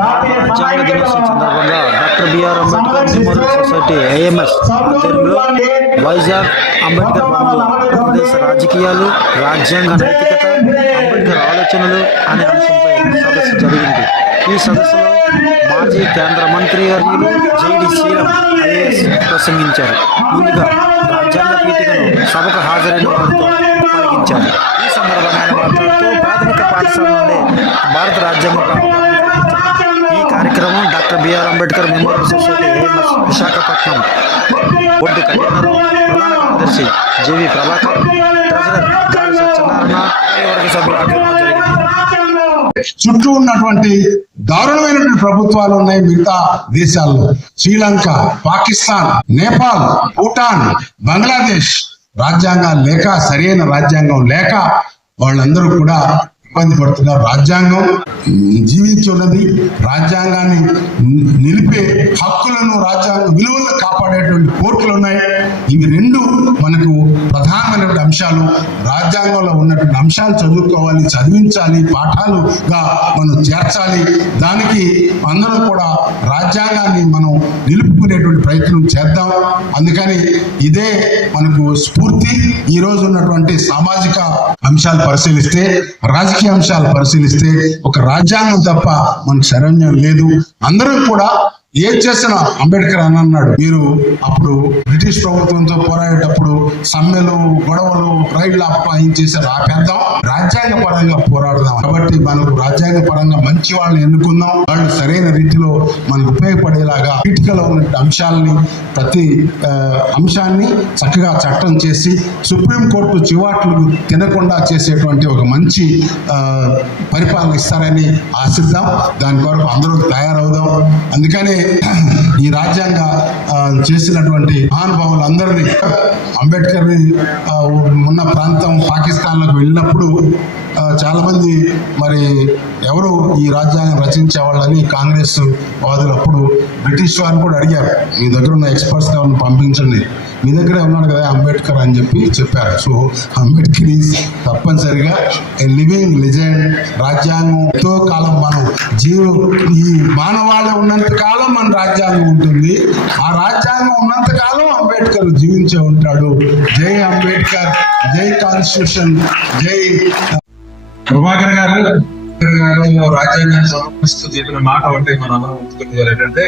రాజ్యాంగ దినోత్సవం సందర్భంగా doctor BR Ambedkar memorial society AMS ఆధ్వర్యంలో వైజాగ్ అంబేద్కర్ భవన్లో ఆంధ్రప్రదేశ్ రాజకీయాలు రాజ్యాంగ నైతికత అంబేద్కర్ ఆలోచనలు అనే అంశంపై సదస్సు జరిగింది. ఈ సదస్సులో మాజీ కేంద్ర మంత్రి వర్యులు జైడి శ్రీరామ్ ఐఏఎస్ ప్రసంగించారు. ముందుగా రాజ్యాంగ పీఠికను సభకు హాజరైన వారితో ఈ సందర్భంగా మాట్లాడుతూ BR Ambedkar memorial society Visakhapatnam. Board convener ప్రధాన కార్యదర్శి జేవి ప్రభాకర్ ప్రెసిడెంట్ గాలి సత్యనారాయణ కార్యవర్గ సభ్యుల చుట్టూ ఉన్నటువంటి దారుణమైనటువంటి ప్రభుత్వాలు ఉన్నాయి మిగతా దేశాల్లో. శ్రీలంక పాకిస్తాన్ నేపాల్ భూటాన్ బంగ్లాదేశ్. రాజ్యాంగాలు లేక సరైన రాజ్యాంగం లేక వాళ్ళందరూ కూడా ఇబ్బంది పడుతున్నారు రాజ్యాంగం జీవించున్నది రాజ్యాంగాన్ని నిలిపే హక్కులను రాజ్యాంగ విలువలను కాపాడేటువంటి కోర్టులు ఉన్నాయి. ఇవి రెండు మనకు అంశాలు రాజ్యాంగంలో ఉన్నటువంటి అంశాలు చదువుకోవాలి చదివించాలి పాఠాలుగా మనం చేర్చాలి. దానికి అందరూ కూడా రాజ్యాంగాన్ని మనం నిలుపుకునేటువంటి ప్రయత్నం చేద్దాం. అందుకని ఇదే మనకు స్ఫూర్తి. ఈ రోజు ఉన్నటువంటి సామాజిక అంశాలు పరిశీలిస్తే రాజకీయ అంశాలు పరిశీలిస్తే ఒక రాజ్యాంగం తప్ప మనకు శరణ్యం లేదు. అందరూ కూడా ఏం చేసిన అంబేద్కర్ అని అన్నాడు. మీరు అప్పుడు బ్రిటిష్ ప్రభుత్వంతో పోరాడేటప్పుడు సమ్మెలు గొడవలు రైళ్ళు అప్పాయించేసారు ఆపేద్దాం. రాజ్యాంగ పరంగా పోరాడదాం. కాబట్టి మనకు రాజ్యాంగ పరంగా మంచి వాళ్ళని ఎన్నుకుందాం. వాళ్ళు సరైన రీతిలో మనకు ఉపయోగపడేలాగా క్రిటికల్ ఉన్న అంశాలని ప్రతి అంశాన్ని చక్కగా చట్టం చేసి సుప్రీంకోర్టు చివాట్లు తినకుండా చేసేటువంటి ఒక మంచి పరిపాలన ఇస్తారని ఆశిద్దాం. దాని కొరకు అందరూ తయారవుదాం. అందుకనే ఈ రాజ్యాంగ చేసినటువంటి మహానుభావులు అందరినీ అంబేద్కర్ ఉన్న ప్రాంతం పాకిస్తాన్లకు వెళ్ళినప్పుడు చాలామంది మరి ఎవరు ఈ రాజ్యాంగం రచించే వాళ్ళని కాంగ్రెస్ వాదులు అప్పుడు బ్రిటిష్ వారిని కూడా అడిగారు మీ దగ్గర ఉన్న ఎక్స్పర్ట్స్ ఎవరిని పంపించండి? మీ దగ్గరే ఉన్నాడు కదా అంబేద్కర్ అని చెప్పి చెప్పారు. సో అంబేద్కర్ ఈజ్ తప్పనిసరిగా ఏ లివింగ్ లిజెండ్ రాజ్యాంగం ఎంతో కాలం మనం జీవ ఈ మానవాళి ఉన్నంత కాలం మన రాజ్యాంగం ఉంటుంది. ఆ రాజ్యాంగం ఉన్నంత కాలం అంబేద్కర్ జీవించే ఉంటాడు. జై అంబేద్కర్ జై కాన్స్టిట్యూషన్ జై ప్రభాకర్ గారు గారు రాజ్యాంగాన్ని సమర్పిస్తూ చెప్పిన మాట ఒకటి మనం ఏంటంటే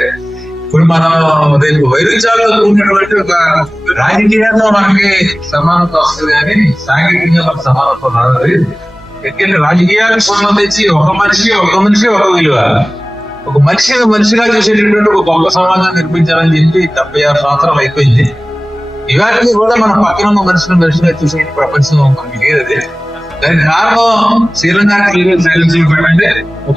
ఇప్పుడు మనం రేపు వైరుధ్యాలతో కూడినటువంటి ఒక రాజకీయాల్లో మనకి సమానత్వం వస్తుంది కానీ సాంఘికంగా మనకు సమానత్వం రాదు. ఎందుకంటే రాజకీయాలకు సంబంధించి ఒక మనిషి ఒక మనిషి ఒక విలువ. ఒక మనిషిని మనిషిగా చూసేటటువంటి ఒక గొప్ప సమాజాన్ని నిర్మించాలని చెప్పి డెబ్బై ఆరు సంవత్సరాలు అయిపోయింది. ఇవాటికి కూడా మన పక్కన ఉన్న మనిషిని మనిషిగా చూసే ప్రపంచం మనకి లేదు దానికి కారణం శ్రీలంక సైలెన్స్ పెట్టండి ఒక